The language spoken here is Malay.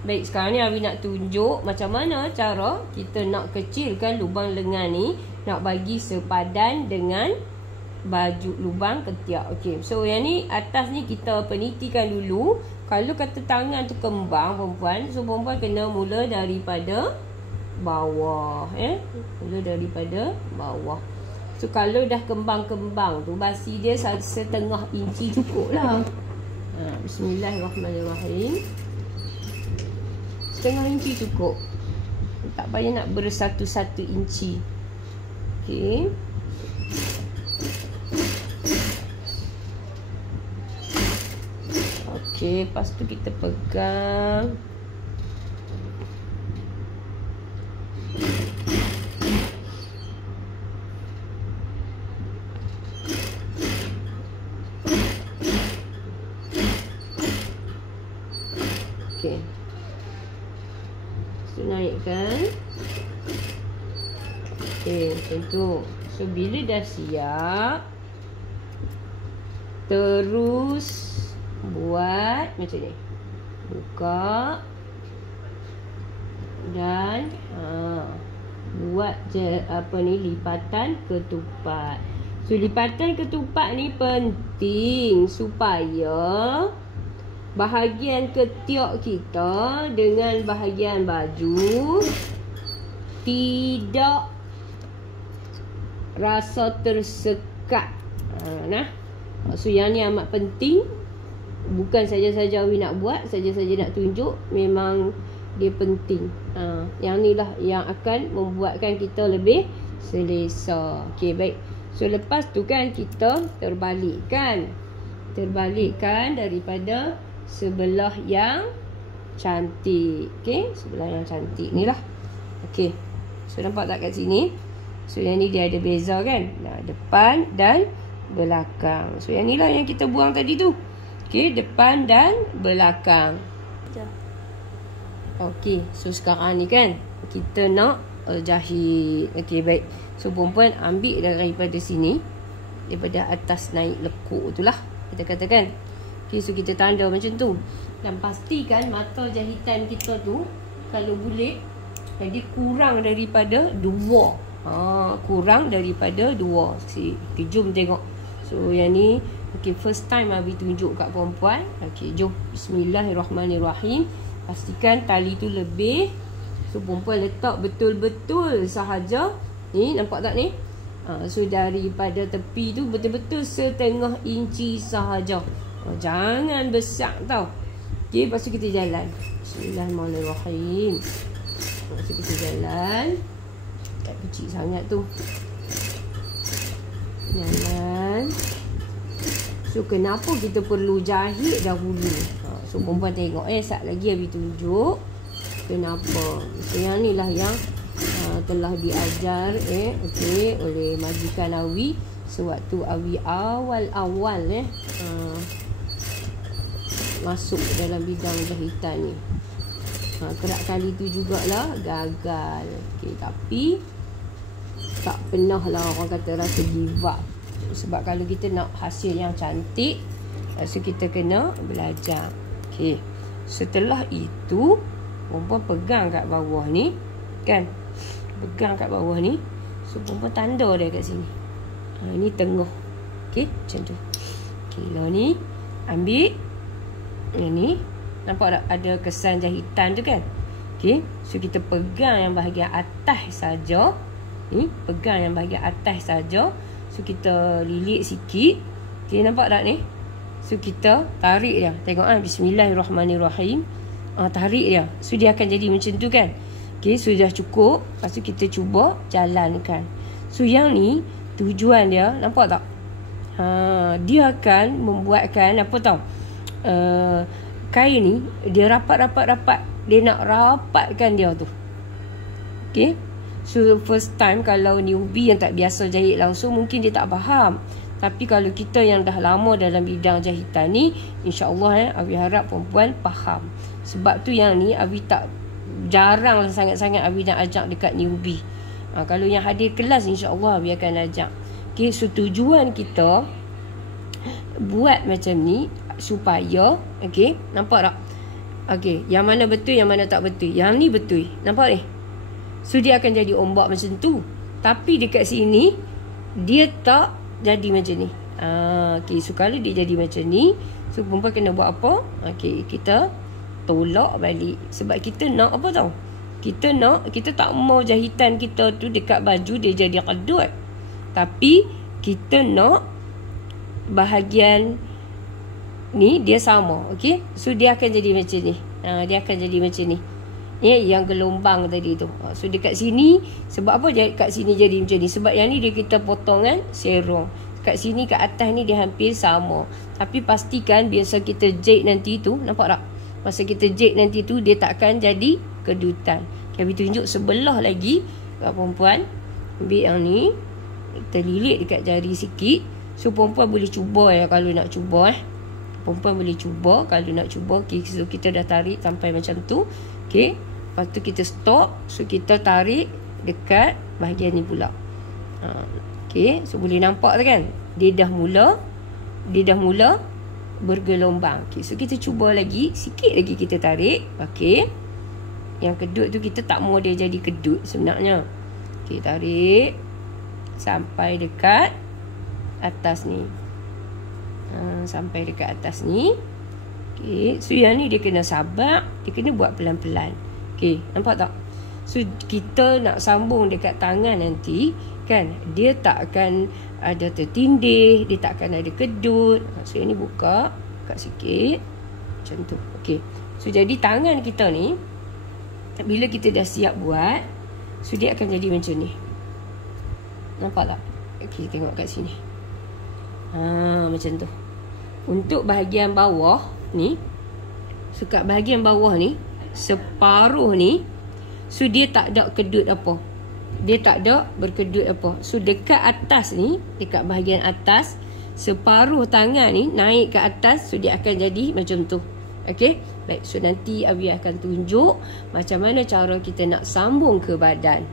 Baik, sekarang ni Awi nak tunjuk macam mana cara kita nak kecilkan lubang lengan ni, nak bagi sepadan dengan baju lubang ketiak. Okey, so yang ni atas ni kita penitikan dulu. Kalau kata tangan tu kembang perempuan, so perempuan kena mula daripada bawah, mula daripada bawah. So kalau dah kembang-kembang tu, basi dia setengah inci cukup lah. Bismillahirrahmanirrahim. Setengah inci cukup. Tak payah nak bersatu-satu inci. Okey. Okey, lepas tu kita pegang. Okey. So naikkan. Okey, macam tu. So bila dah siap, terus buat macam ni. Buka. Dan buat je lipatan ketupat. So lipatan ketupat ni penting supaya bahagian ketiak kita dengan bahagian baju tidak rasa tersekat. So yang ni amat penting. Bukan saja-saja Awi nak buat, saja-saja nak tunjuk, memang dia penting. Yang ni lah yang akan membuatkan kita lebih selesa. Okey, baik. So lepas tu kan kita terbalikkan daripada sebelah yang cantik. Okey, sebelah yang cantik ni lah. Okey, so nampak tak kat sini? So yang ni dia ada beza kan, depan dan belakang. So yang ni lah yang kita buang tadi tu. Okey, depan dan belakang. Okey, so sekarang ni kan kita nak jahit. Okey, baik. So perempuan ambil daripada sini, daripada atas naik lekuk tu lah, kita katakan. Okey, so kita tanda macam tu. Dan pastikan mata jahitan kita tu kalau boleh jadi kurang daripada 2. Kurang daripada 2. Okay, jom tengok. So yang ni first time Abi tunjuk kat perempuan. Okey, jom. Bismillahirrahmanirrahim. Pastikan tali tu lebih. So perempuan letak betul-betul sahaja. Ni nampak tak ni? So daripada tepi tu betul-betul setengah inci sahaja. Jangan besar tau. Okey, lepas tu kita jalan. Bismillahirrahmanirrahim. Lepas tu kita jalan. Tak kecil sangat tu. Jalan. So kenapa kita perlu jahit dahulu? So perempuan tengok. Sat lagi Abi tunjuk kenapa. So yang ni lah yang telah diajar okey, oleh majikan Awi sewaktu Awi awal-awal masuk dalam bidang jahitan ni. Kerap kali tu jugalah gagal. Okey, tapi tak pernah lah orang kata rasa give up. Sebab kalau kita nak hasil yang cantik, so kita kena belajar. Okey, setelah itu perempuan pegang kat bawah ni kan, pegang kat bawah ni. So perempuan tanda dia kat sini. Ini tengah. Okey, macam tu. Okey, lah ni ambil yang ni. Nampak tak ada kesan jahitan tu kan? Okey, so kita pegang yang bahagian atas saja. Ni pegang yang bahagian atas saja. So kita lilit sikit. Okey, nampak tak ni? So kita tarik dia. Tengok Bismillahirrahmanirrahim. Tarik dia. So dia akan jadi macam tu kan? Okey, so dah cukup. Lepas tu kita cuba jalankan. So yang ni tujuan dia, nampak tak? Dia akan membuatkan apa tau? Kain ni dia rapat. Dia nak rapatkan dia tu. Okey. So first time kalau newbie yang tak biasa jahit langsung, mungkin dia tak faham. Tapi kalau kita yang dah lama dalam bidang jahitan ni, insya-Allah Abi harap perempuan faham. Sebab tu yang ni Abi tak jarang sangat-sangat Abi nak ajak dekat newbie. Kalau yang hadir kelas, insya-Allah Abi akan ajak. Okey, so tujuan kita buat macam ni supaya, okey, nampak tak? Okey, yang mana betul, yang mana tak betul. Yang ni betul. Nampak ni? So dia akan jadi ombak macam tu. Tapi dekat sini dia tak jadi macam ni. Okey, so kalau dia jadi macam ni, so perempuan kena buat apa? Okey, kita tolak balik. Sebab kita nak apa tau? Kita tak mau jahitan kita tu dekat baju dia jadi kedut. Tapi kita nak bahagian ni dia sama. Okey, so dia akan jadi macam ni. Dia akan jadi macam ni. Yang gelombang tadi tu. So dekat sini, sebab apa kat sini jadi macam ni? Sebab yang ni dia kita potong kan serong. Kat sini kat atas ni dia hampir sama. Tapi pastikan biasa kita jahit nanti tu, nampak tak? Masa kita jahit nanti tu dia takkan jadi kedutan. Kami tunjuk sebelah lagi kat perempuan. Ambil yang ni, kita lilit dekat jari sikit. So perempuan boleh cuba kalau nak cuba Perempuan boleh cuba kalau nak cuba. Okay, so kita dah tarik sampai macam tu. Okay, lepas tu kita stop. So kita tarik dekat bahagian ni pula. Okay, so boleh nampak kan? Dia dah mula bergelombang. Okay, so kita cuba lagi. Sikit lagi kita tarik. Okay, yang kedut tu kita tak mau dia jadi kedut sebenarnya. Okay, tarik sampai dekat atas ni. Sampai dekat atas ni. Okay, so yang ni dia kena sabar. Dia kena buat pelan-pelan. Okay, nampak tak? So kita nak sambung dekat tangan nanti kan, dia tak akan ada tertindih, dia tak akan ada kedut. So yang ni buka sikit macam tu. Okay, so jadi tangan kita ni bila kita dah siap buat, so dia akan jadi macam ni. Nampak tak? Okay, tengok kat sini. Macam tu. Untuk bahagian bawah ni, so kat bahagian bawah ni, separuh ni, so dia tak ada kedut apa. Dia tak ada berkedut apa. So dekat atas ni, dekat bahagian atas, separuh tangan ni naik ke atas, so dia akan jadi macam tu. Okay, baik. So nanti Abi akan tunjuk macam mana cara kita nak sambung ke badan.